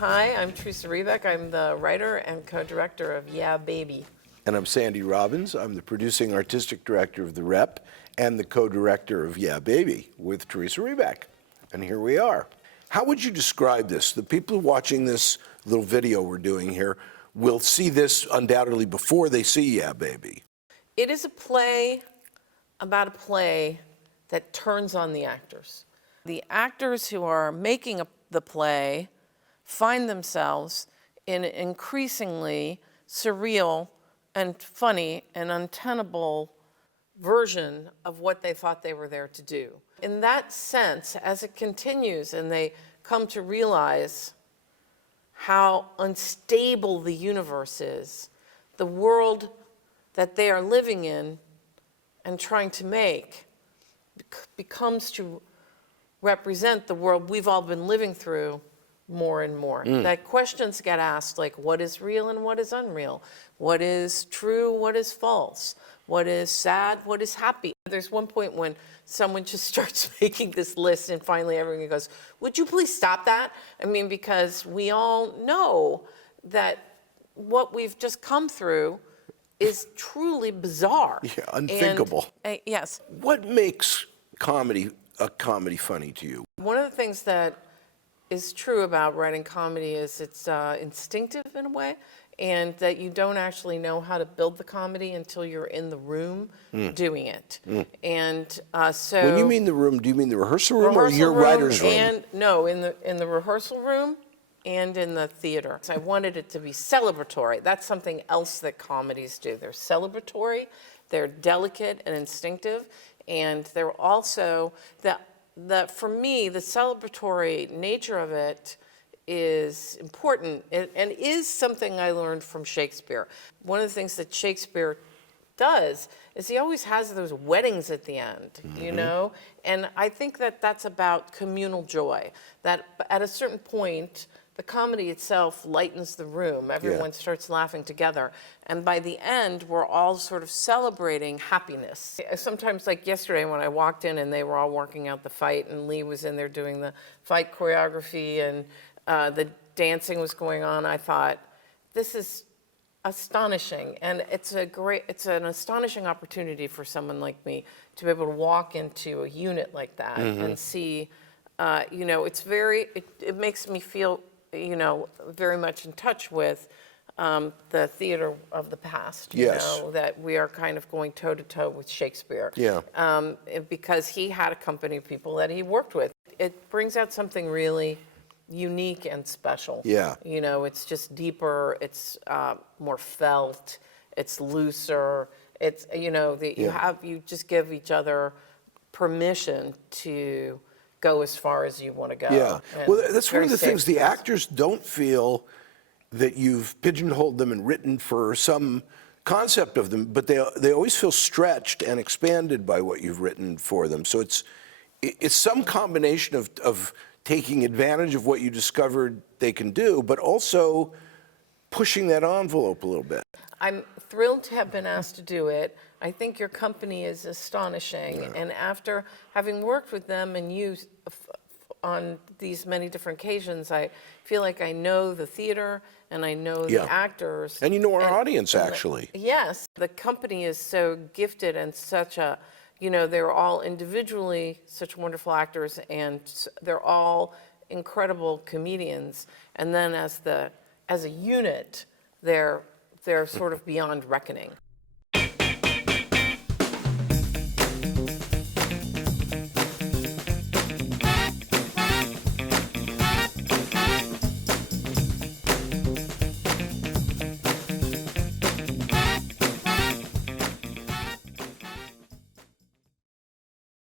Hi, I'm Theresa Rebeck. I'm the writer and co-director of Yeah Baby. And I'm Sandy Robbins. I'm the producing artistic director of The Rep and the co-director of Yeah Baby with Theresa Rebeck. And here we are. How would you describe this? The people watching this little video we're doing here will see this undoubtedly before they see Yeah Baby. It is a play about a play that turns on the actors. The actors who are making the play find themselves in an increasingly surreal and funny and untenable version of what they thought they were there to do. In that sense, as it continues and they come to realize how unstable the universe is, the world that they are living in and trying to make becomes to represent the world we've all been living through more and more. That questions get asked, like what is real and what is unreal? What is true, what is false? What is sad, what is happy? There's one point when someone just starts making this list and finally everyone goes, would you please stop that? I mean, because we all know that what we've just come through is truly bizarre. Yeah, unthinkable. And, yes. What makes a comedy funny to you? One of the things that is true about writing comedy is it's instinctive in a way, and that you don't actually know how to build the comedy until you're in the room doing it. And so When you mean the room, do you mean the rehearsal room or your writer's room? And no, in the rehearsal room and in the theater. So I wanted it to be celebratory. That's something else that comedies do. They're celebratory, they're delicate and instinctive, and they're also for me, the celebratory nature of it is important and is something I learned from Shakespeare. One of the things that Shakespeare does is he always has those weddings at the end, you know? And I think that that's about communal joy, that at a certain point, the comedy itself lightens the room. Everyone starts laughing together. And by the end, we're all sort of celebrating happiness. Sometimes, like yesterday when I walked in and they were all working out the fight and Lee was in there doing the fight choreography and the dancing was going on, I thought, this is astonishing. And it's an astonishing opportunity for someone like me to be able to walk into a unit like that and see, you know, it makes me feel, you know, very much in touch with the theater of the past, you know, that we are kind of going toe-to-toe with Shakespeare. Because he had a company of people that he worked with. It brings out something really unique and special. You know, it's just deeper, it's more felt, it's looser, it's, you know, you just give each other permission to go as far as you want to go. Well, that's one of the things. The actors don't feel that you've pigeonholed them and written for some concept of them, but they always feel stretched and expanded by what you've written for them. So it's some combination of taking advantage of what you discovered they can do, but also pushing that envelope a little bit. I'm thrilled to have been asked to do it. I think your company is astonishing. And after having worked with them and you on these many different occasions, I feel like I know the theater and I know the actors. And you know our audience, actually. Yes. The company is so gifted and such a, you know, they're all individually such wonderful actors and they're all incredible comedians. And then as a unit, they're sort of beyond reckoning.